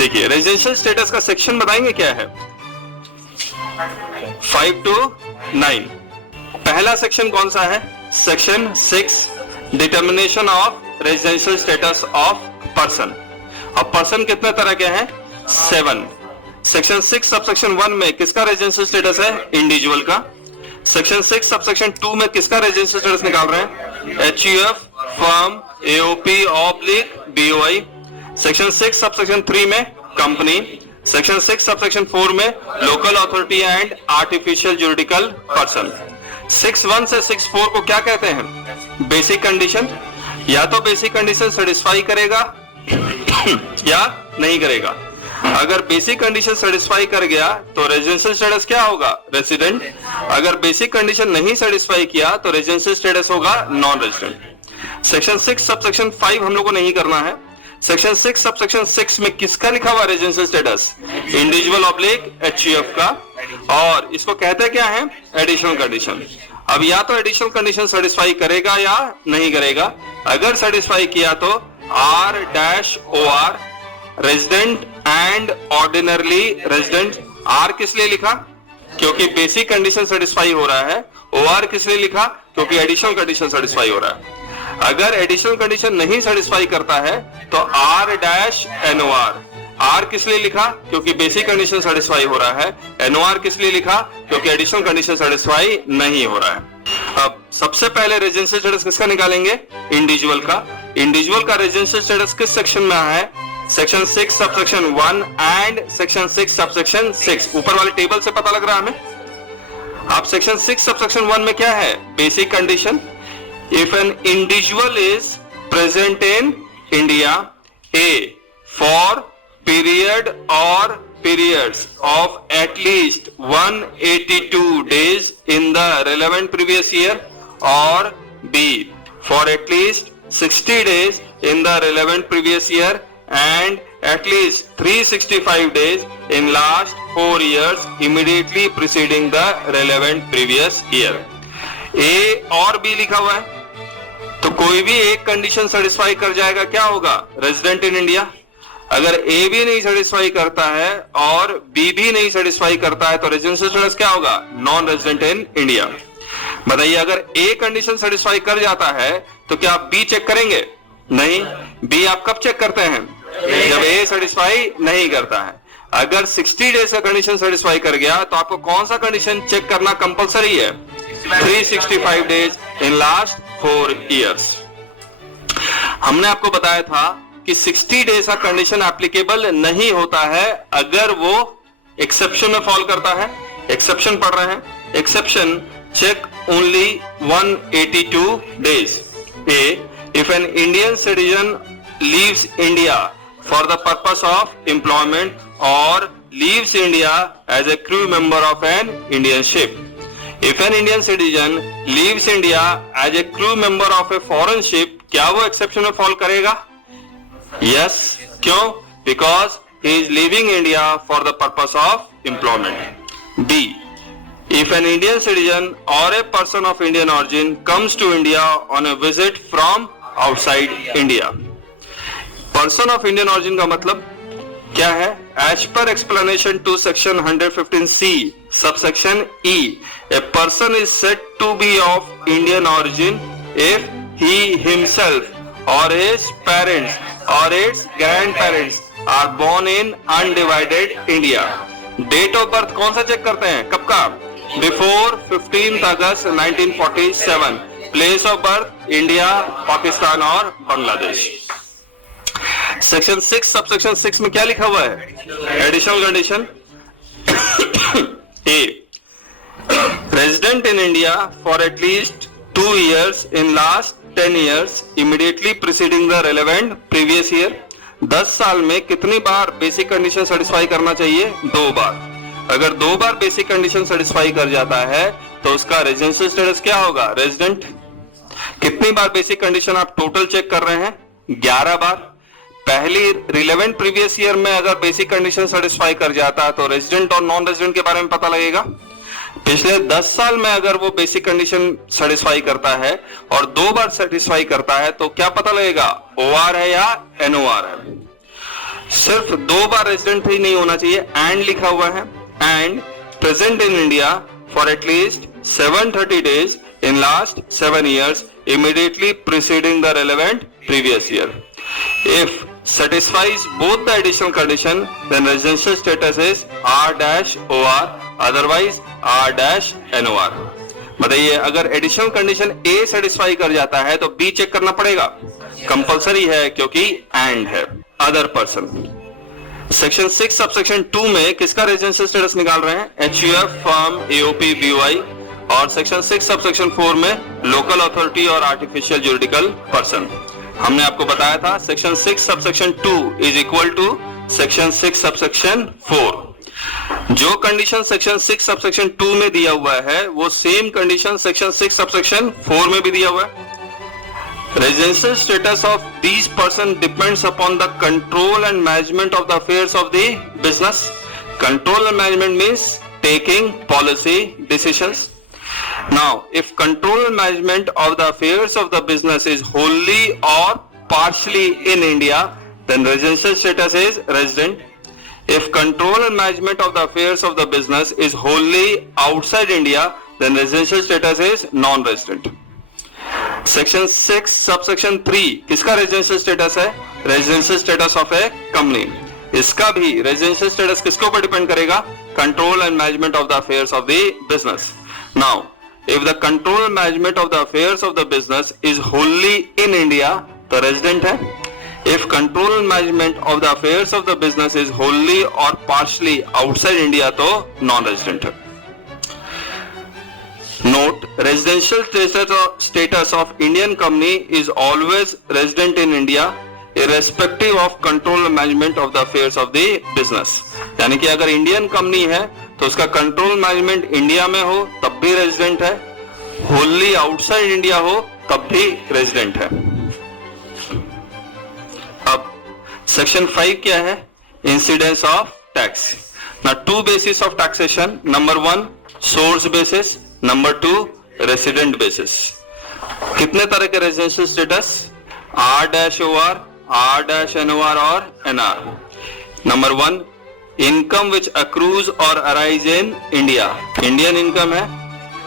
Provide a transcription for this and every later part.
देखिए residential status का section बताएंगे क्या है, 5 to 9। पहला सेक्शन कौन सा है, section 6, determination of residential status of person. अब पर्सन कितने तरह के हैं, 7। सेक्शन 6 सबसेक्शन 1 में किसका रेजिडेंशियल स्टेटस है, इंडिविजुअल का। सेक्शन 6 सबसेक्शन 2 में किसका रेजिडेंशियल स्टेटस निकाल रहे हैं, HUF, firm, AOP oblique BOI. Section 6 subsection 3 में कंपनी। सेक्शन 6 सबसेक्शन 4 में local authority and artificial juridical person. 6(1) से 6(4) को क्या कहते हैं, बेसिक कंडीशन। या तो बेसिक कंडीशन सेटिस्फाई करेगा या नहीं करेगा। अगर बेसिक कंडीशन सेटिस्फाई कर गया तो रेजिडेंशियल स्टेटस क्या होगा, रेजिडेंट। अगर बेसिक कंडीशन नहीं सेटिस्फाई किया तो रेजिडेंशियल स्टेटस होगा नॉन रेजिडेंट। सेक्शन 6 सबसेक्शन 5 हम लोग को नहीं करना है। सेक्शन 6 सबसेक्शन 6 में किसका लिखा हुआ residential status, individual oblique HUF का, और इसको कहते क्या है, एडिशनल कंडीशन। अब या तो एडिशनल कंडीशन सेटिस्फाई करेगा या नहीं करेगा। अगर सेटिस्फाई किया तो R-OR resident and ordinarily resident. R किस लिए लिखा, क्योंकि बेसिक कंडीशन सेटिस्फाई हो रहा है। OR किस लिए लिखा, क्योंकि एडिशनल कंडीशन सेटिस्फाई हो रहा है। अगर एडिशनल कंडीशन नहीं सेटिस्फाई करता है तो R-NOR। R किस लिए लिखा, क्योंकि बेसिक कंडीशन सेटिस्फाई हो रहा है। NOR किस लिए लिखा, क्योंकि एडिशनल कंडीशन सेटिस्फाई नहीं हो रहा है। अब सबसे पहले रेजिडेंशियल स्टेटस किसका निकालेंगे, इंडिविजुअल का। इंडिविजुअल का रेजिडेंशियल स्टेटस किस सेक्शन में है, section 6 subsection 1 and section 6 subsection 6। ऊपर वाले टेबल से पता लग रहा है हमें। अब सेक्शन 6 सबसेक्शन 1 में क्या है, basic condition. If an individual is present in India, A, for period or periods of at least 182 days in the relevant previous year, or B, for at least 60 days in the relevant previous year and at least 365 days in last 4 years immediately preceding the relevant previous year। A और B लिखा हुआ है, तो कोई भी एक condition satisfy कर जाएगा, क्या होगा, रेजिडेंट इन इंडिया। अगर ए भी नहीं सेटिस्फाई करता है और बी भी नहीं सेटिस्फाई करता है तो रेजिडेंशियल स्टेटस क्या होगा, नॉन रेजिडेंट इन इंडिया। बताइए, अगर ए कंडीशन सेटिस्फाई कर जाता है तो क्या आप बी चेक करेंगे, नहीं। बी आप कब चेक करते हैं, जब ए सेटिस्फाई नहीं करता है। अगर 60 डेज का कंडीशन सेटिस्फाई कर गया तो आपको कौन सा कंडीशन चेक करना कंपलसरी है, 365 डेज इन लास्ट 4 years। हमने आपको बताया था कि 60 डेज का कंडीशन एप्लीकेबल नहीं होता है अगर वो एक्सेप्शन में फॉल करता है। एक्सेप्शन पढ़ रहे हैं, exception check only 182 days. A, if an Indian citizen leaves India for the purpose of employment or leaves India as a crew member of an Indian ship. If an Indian citizen leaves India as a crew member of a foreign ship, क्या वो exception में fall करेगा? Yes. क्यों? Because he is leaving India for the purpose of employment. B. If an Indian citizen or a person of Indian origin comes to India on a visit from outside India. Person of Indian origin का मतलब क्या है? As per explanation to section 115C, subsection E, a person is said to be of Indian origin if he himself or his parents or its grandparents are born in undivided India. Date of birth कौन सा check करते हैं, कब का, Before 15th August 1947. Place of birth India, Pakistan और Bangladesh. Section 6 subsection 6 में क्या लिखा हुआ है, additional condition. A, resident in India for at least 2 years in last 10 years immediately preceding the relevant previous year। 10 साल में कितनी बार बेसिक कंडीशन सेटिस्फाई करना चाहिए, 2 बार। अगर 2 बार बेसिक कंडीशन सेटिस्फाई कर जाता है तो उसका रेजिडेंशियल स्टेटस क्या होगा, रेजिडेंट। कितनी बार बेसिक कंडीशन आप टोटल चेक कर रहे हैं, 11 बार। पहली रिलेवेंट प्रीवियस ईयर में अगर बेसिक कंडीशन सेटिस्फाई कर जाता है तो रेजिडेंट और नॉन रेजिडेंट के बारे में पता लगेगा। पिछले 10 साल में अगर वो बेसिक कंडीशन सेटिस्फाई करता है और 2 बार सेटिस्फाई करता है तो क्या पता लगेगा, OR है या NOR है। सिर्फ 2 बार रेजिडेंट ही नहीं होना चाहिए, एंड लिखा हुआ है, and present in India for at least 730 days in last 7 years immediately preceding the relevant previous year. If satisfies both the additional condition, then residential status is R-OR, otherwise R-NOR. बताइए, अगर additional condition ए satisfy कर जाता है तो B check करना पड़ेगा, compulsory है क्योंकि एंड है. अदर पर्सन, सेक्शन 6 सबसेक्शन 2 में किसका रेजिडेंशियल स्टेटस निकाल रहे हैं? HUF, firm, AOP, BOI. और सेक्शन 6 सबसेक्शन 4 में लोकल अथॉरिटी और आर्टिफिशियल जुरिडिकल पर्सन. हमने आपको बताया था section 6 subsection 2 is equal to section 6 subsection 4. जो कंडीशन सेक्शन 6 सबसेक्शन 2 में दिया हुआ है वो सेम कंडीशन सेक्शन 6 सबसेक्शन 4 में भी दिया हुआ है. Residential status of these person depends upon the control and management of the affairs of the business. Control and management means taking policy decisions. Now, if control and management of the affairs of the business is wholly or partially in India, then residential status is resident. If control and management of the affairs of the business is wholly outside India, then residential status is non-resident. Section 6 subsection 3 किसका residential status है? Residential status of A company. इसका भी residential status किसके ऊपर depend करेगा? Control and management of the affairs of the business. Now if the control and management of the affairs of the business is Holi in India तो resident है. If control and management of the affairs of the business is Holi और partially outside India तो non resident है. Note, residential status of Indian company is always resident in India, irrespective of control and management of the affairs of the business. यानी कि अगर Indian company है तो उसका control management India में हो तब भी रेजिडेंट है, होली आउटसाइड इंडिया हो तब भी रेजिडेंट है. अब सेक्शन 5 क्या है? Incidence of tax. ना 2 basis of taxation. Number 1 source basis, number 2 resident basis. कितने तरह के रेजिडेंशियल स्टेटस? R-OR, R-NOR और NR. Number 1 income which accrues or arises in India. Indian income है,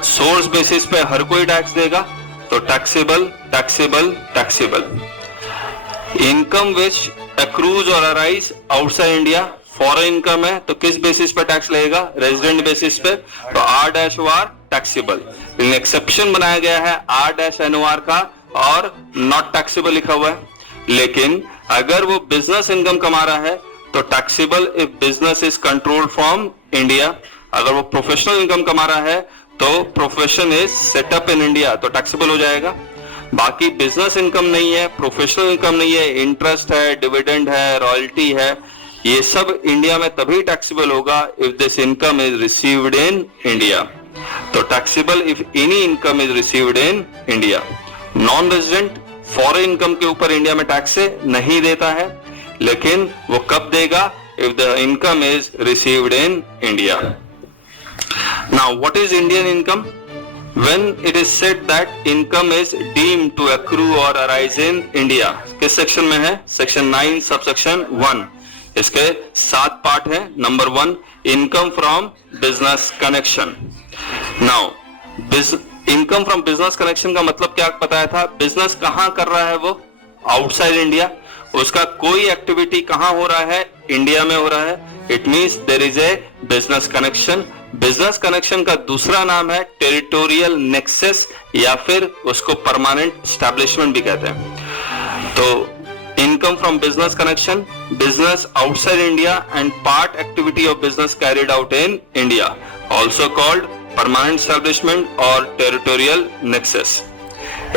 सोर्स बेसिस पे हर कोई टैक्स देगा तो taxable taxable taxable. Income which accrues or arises outside India, foreign income है तो किस बेसिस पे टैक्स लगेगा? रेजिडेंट बेसिस पे तो R-OR टैक्सेबल. एक्सेप्शन बनाया गया है R-NOR का और नॉट टैक्सेबल लिखा हुआ है. लेकिन अगर वो बिजनेस इनकम कमा रहा है तो taxable if business is controlled from India. अगर वो प्रोफेशनल इनकम कमा रहा है तो profession is setup in India तो टैक्सेबल हो जाएगा. बाकी बिजनेस इनकम नहीं है, प्रोफेशनल इनकम नहीं है, इंटरेस्ट है, डिविडेंड है, रॉयल्टी है, ये सब इंडिया में तभी टैक्सेबल होगा if this income is received in India. तो taxable if any income is received in India. Non resident foreign income के ऊपर इंडिया में टैक्स नहीं देता है, लेकिन वो कब देगा? If the income is received in India. Now what is Indian income? When it is said that income is deemed to accrue or arise in India. किस सेक्शन में है? Section 9 subsection 1. इसके 7 पार्ट है. Number 1 income from business connection. Now income from business connection का मतलब क्या बताया था? बिजनेस कहां कर रहा है वो? Outside India. उसका कोई एक्टिविटी कहां हो रहा है? इंडिया में हो रहा है. It means there is a business connection. Business connection का दूसरा नाम है टेरिटोरियल नेक्सस या फिर उसको परमानेंट एस्टैब्लिशमेंट भी कहते हैं. तो income from business connection, business outside India and part activity of business carried out in India, also called permanent establishment or territorial nexus.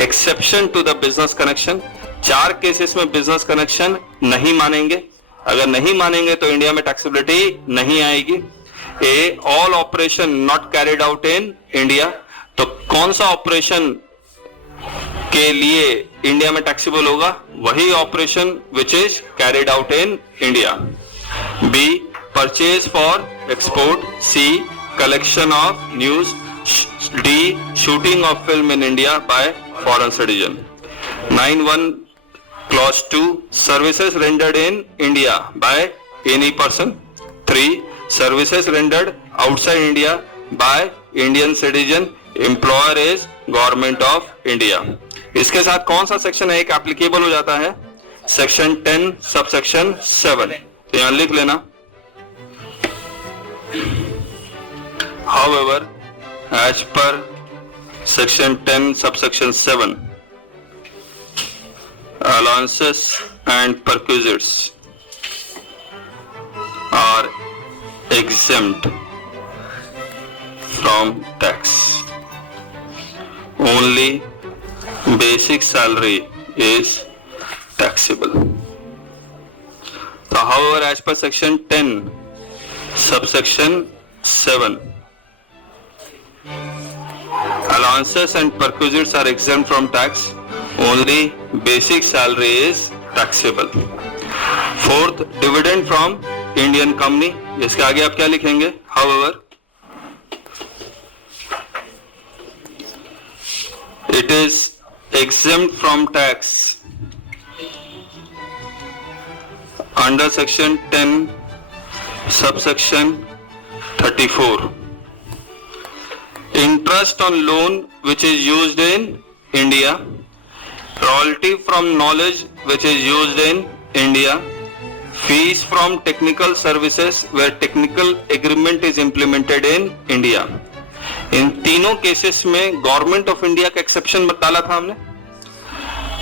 Exception to the business connection. 4 cases में business connection नहीं मानेंगे. अगर नहीं मानेंगे तो India में taxability नहीं आएगी. A all operation not carried out in India. तो कौन सा ऑपरेशन के लिए इंडिया में टैक्सेबल होगा? वही operation which is carried out in India. B purchase for export. C collection of news. D shooting of film in India by foreign citizen. 9(1) Clause 2, services rendered in India by any person. 3, services rendered outside India by Indian citizen. Employer is Government of India. इसके साथ कौन सा section एक applicable हो जाता है? Section 10 subsection 7. तो यहां लिख लेना. However, as per section 10 subsection 7, allowances and perquisites are exempt from tax. Only basic salary is taxable. So, however, as per section 10 subsection 7, allowances and perquisites are exempt from tax. Only basic salary is taxable. Fourth, dividend from Indian company. इसके आगे आप क्या लिखेंगे? However, it is exempt from tax under section 10 subsection 34. Interest on loan which is used in India, royalty from knowledge which is used in India, fees from technical services where technical agreement is implemented in India. इन तीनों cases में government of India का exception डाला था हमने.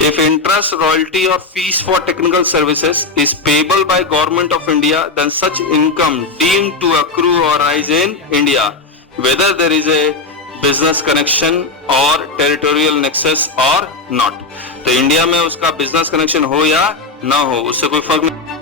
If interest, royalty or fees for technical services is payable by Government of India, then such income deemed to accrue or rise in India, whether there is a business connection or territorial nexus or not. तो India में उसका business connection हो या ना हो, उससे कोई फर्क नहीं.